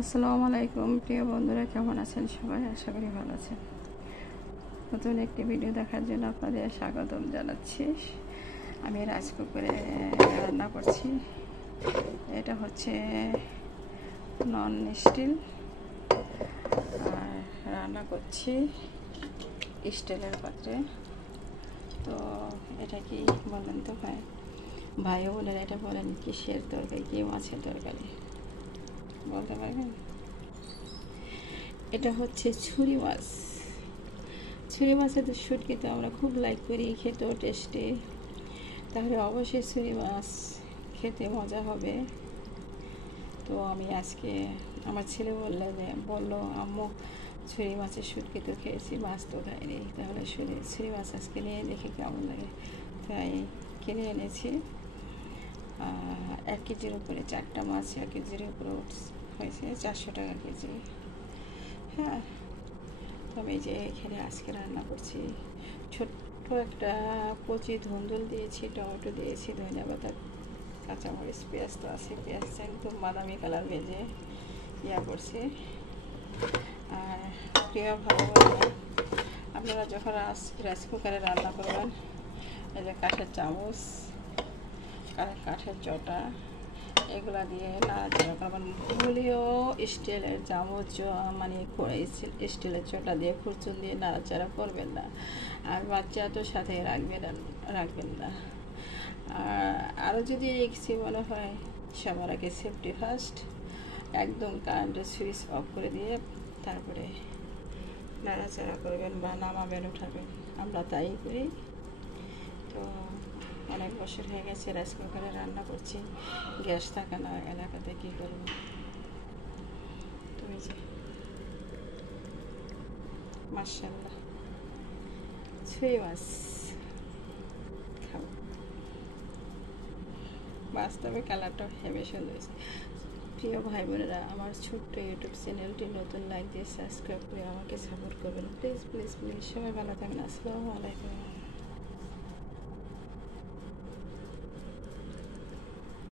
আসসালামু আলাইকুম প্রিয় বন্ধুরা, কেমন আছেন সবাই? আশা করি ভালো আছেন। নতুন একটি ভিডিও দেখার জন্য আপনাদের স্বাগতম জানাচ্ছি। আমি রাইস কুকারে রান্না করছি। এটা হচ্ছে নন স্টিল, আর রান্না করছি স্টিলের পাত্রে। তো এটা কি বলেন তো ভাই? ভাইও বলেন, এটা বলেন কিসের তরকারি, কি মাছের তরকারি বলতে পারবেন? এটা হচ্ছে ছুরি মাছ। ছুরি মাছের তো শুটকি তো আমরা খুব লাইক করি, খেতেও টেস্টি। তাহলে অবশ্যই ছুরি মাছ খেতে মজা হবে। তো আমি আজকে আমার ছেলে বললো আম্মু ছুরি মাছের শুটকি তো খেয়েছি, মাছ তো খাইনি, তাহলে ছুরি মাছ আজকে নিয়ে দেখি কেমন লাগে। তাই কিনে এনেছি 1 কেজির উপরে 4টা মাছ 1 কেজির উপরে হয়েছে, 400 টাকা কেজি। হ্যাঁ, তবে এই যে এখানে আজকে রান্না করছি ছোট্ট একটা কচি ধুন্দুল দিয়েছি, টমেটো দিয়েছি, ধনিয়া পাতা, কাঁচামরিচ, পেঁয়াজ তো আছে, পেঁয়াজ একদম বাদামি কালার ভেজে করছি। আর প্রিয় ভালো আপনারা যখন রাইস কুকারে রান্না করবেন, এই যে কাঠের চামচ, কাঠের চটা, এগুলা দিয়ে নাড়াচাড়া করবেন। ভুলেও স্টিলের চামচ মানে স্টিলের চটা দিয়ে খুরচুন দিয়ে নাড়াচাড়া করবেন না। আর বাচ্চা তো সাথে রাখবেন না। আর আরও যদি কিছু মনে হয়, সবার আগে সেফটি ফার্স্ট, একদম কারেন্টের সুইচ অফ করে দিয়ে তারপরে নাড়াচাড়া করবেন বা নামাবেন, উঠাবেন। আমরা তাই করি। তো অনেক বছর হয়ে গেছে রাইস কুকারে রান্না করছি, গ্যাস থাকে না এলাকাতে, কী করবো। তুমি যে মাশাআল্লাহ ছুঁই মাছ খাবো। বাস্তবে কালারটা হেবে সুন্দর হয়েছে। প্রিয় ভাই বোনেরা, আমার ছোট্ট ইউটিউব চ্যানেলটি নতুন লাইক দিয়ে সাবস্ক্রাইব করে আমাকে সাপোর্ট করবেন। প্লিজ প্লিজ প্লিজ, সবাই ভালো থাকবেন। আসসালামু আলাইকুম।